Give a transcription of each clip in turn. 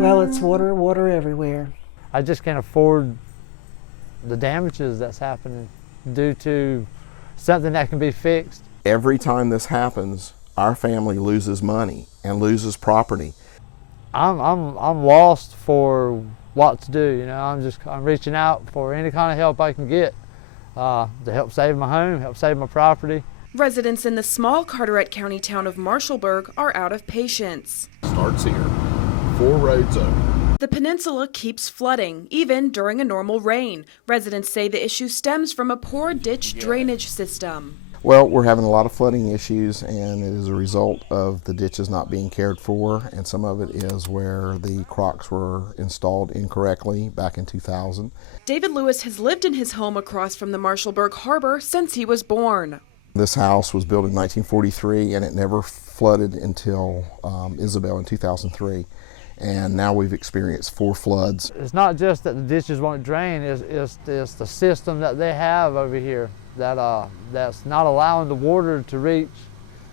Well, it's water, water everywhere. I just can't afford the damages that's happening due to something that can be fixed. Every time this happens, our family loses money and loses property. I'm lost for what to do. You know, I'm reaching out for any kind of help I can get to help save my home, help save my property. Residents in the small Carteret County town of Marshallberg are out of patience. Starts here, 4 roads over. The peninsula keeps flooding, even during a normal rain. Residents say the issue stems from a poor ditch drainage system. Well, we're having a lot of flooding issues, and it is a result of the ditches not being cared for, and some of it is where the crocks were installed incorrectly back in 2000. David Lewis has lived in his home across from the Marshallberg Harbor since he was born. This house was built in 1943, and it never flooded until Isabel in 2003. And now we've experienced 4 floods. It's not just that the ditches won't drain, it's the system that they have over here that's not allowing the water to reach,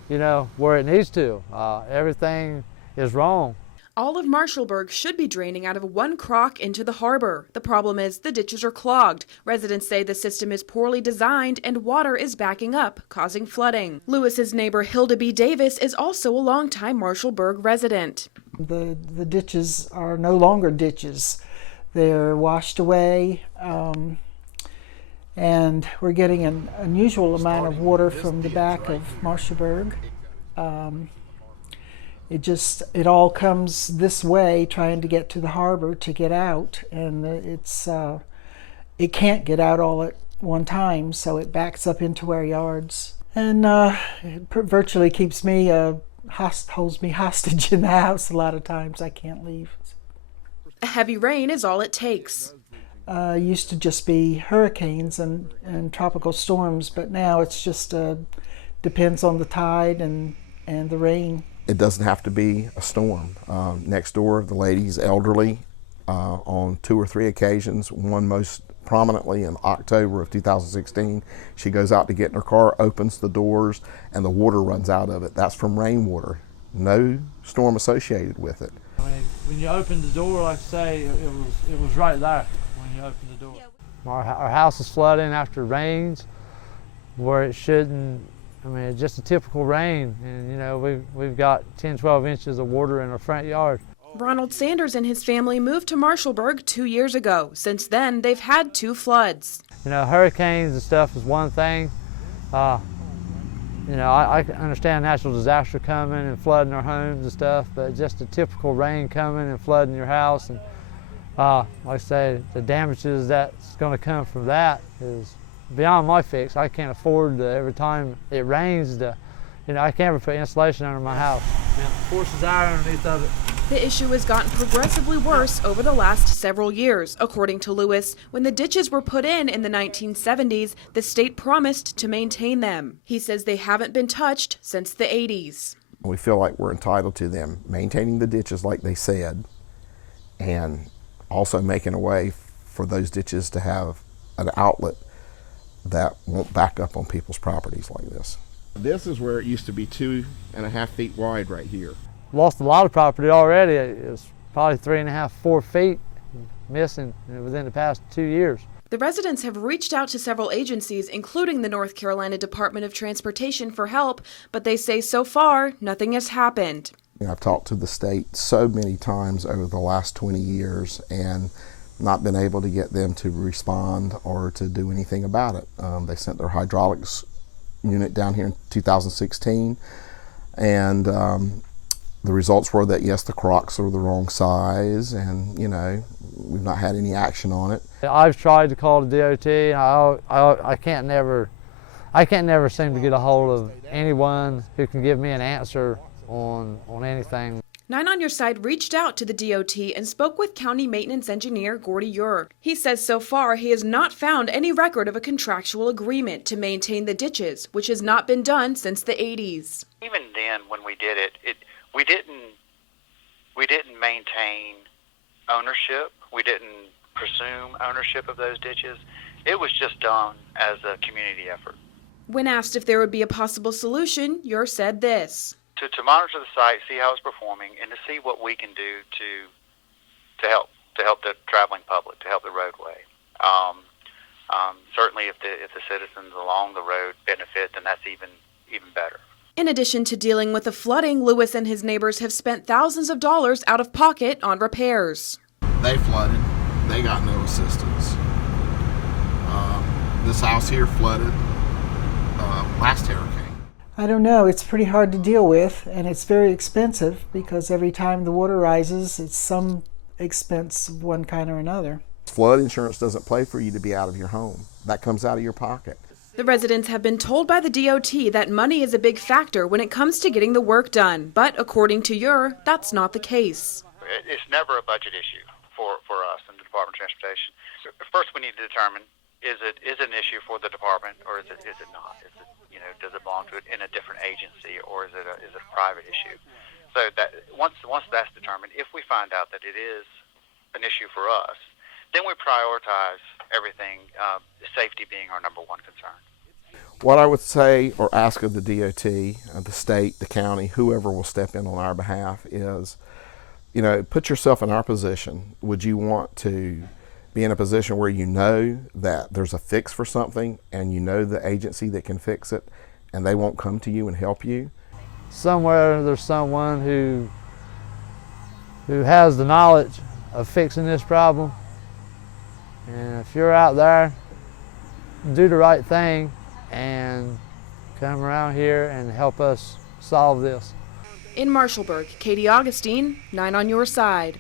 you know, where it needs to. Everything is wrong. All of Marshallberg should be draining out of one crock into the harbor. The problem is the ditches are clogged. Residents say the system is poorly designed and water is backing up, causing flooding. Lewis's neighbor Hilda B. Davis is also a longtime Marshallberg resident. The ditches are no longer ditches. They're washed away, and we're getting an unusual amount of water from the back of Marshallberg. It all comes this way, trying to get to the harbor to get out, and it can't get out all at one time, so it backs up into our yards, and it virtually keeps me holds me hostage in the house. A lot of times I can't leave. A heavy rain is all it takes. Used to just be hurricanes and tropical storms, but now it's just depends on the tide and the rain. It doesn't have to be a storm. Next door, the lady's elderly on 2 or 3 occasions, one most prominently in October of 2016. She goes out to get in her car, opens the doors, and the water runs out of it. That's from rainwater. No storm associated with it. I mean, when you open the door, like I say, it was right there when you opened the door. Our house is flooding after rains where it shouldn't. I mean, it's just a typical rain, and you know, we've got 10, 12 inches of water in our front yard. Ronald Sanders and his family moved to Marshallberg 2 years ago. Since then, they've had 2 floods. You know, hurricanes and stuff is one thing. You know, I understand natural disaster coming and flooding our homes and stuff, but just a typical rain coming and flooding your house, and like I say, the damages that's going to come from that is beyond my fix. I can't afford to, every time it rains, you know, I can't ever put insulation under my house. Man, the force is out underneath of it. The issue has gotten progressively worse over the last several years. According to Lewis, when the ditches were put in the 1970s, the state promised to maintain them. He says they haven't been touched since the 80s. We feel like we're entitled to them maintaining the ditches like they said, and also making a way for those ditches to have an outlet that won't back up on people's properties like this. This is where it used to be 2.5 feet wide right here. Lost a lot of property already. It's probably 3.5, 4 feet missing within the past 2 years. The residents have reached out to several agencies, including the North Carolina Department of Transportation, for help, but they say so far nothing has happened. I've talked to the state so many times over the last 20 years and not been able to get them to respond or to do anything about it. They sent their hydraulics unit down here in 2016, and the results were that yes, the crocks are the wrong size, and you know, we've not had any action on it. I've tried to call the DOT, and I can't never seem to get a hold of anyone who can give me an answer on anything. 9 on Your Side reached out to the DOT and spoke with County Maintenance Engineer Gordy Ure. He says so far he has not found any record of a contractual agreement to maintain the ditches, which has not been done since the 80s. Even then, when we did it, we didn't maintain ownership. We didn't presume ownership of those ditches. It was just done as a community effort. When asked if there would be a possible solution, Ure said this. To monitor the site, see how it's performing, and to see what we can do to help the traveling public, to help the roadway. Certainly, if the citizens along the road benefit, then that's even better. In addition to dealing with the flooding, Lewis and his neighbors have spent thousands of dollars out of pocket on repairs. They flooded. They got no assistance. This house here flooded last hurricane. I don't know, it's pretty hard to deal with, and it's very expensive because every time the water rises, it's some expense of one kind or another. Flood insurance doesn't pay for you to be out of your home. That comes out of your pocket. The residents have been told by the DOT that money is a big factor when it comes to getting the work done, but according to that's not the case. It's never a budget issue for us in the Department of Transportation. First, we need to determine, is it an issue for the department, or is it not? Does it belong to it in a different agency, or is it a private issue? So that once that's determined, if we find out that it is an issue for us, then we prioritize everything, safety being our number one concern. What I would say or ask of the DOT, the state, the county, whoever will step in on our behalf is, put yourself in our position. Would you want to be in a position where you know that there's a fix for something and you know the agency that can fix it and they won't come to you and help you? Somewhere there's someone who has the knowledge of fixing this problem. And if you're out there, do the right thing and come around here and help us solve this. In Marshallberg, Katie Augustine, 9 on your side.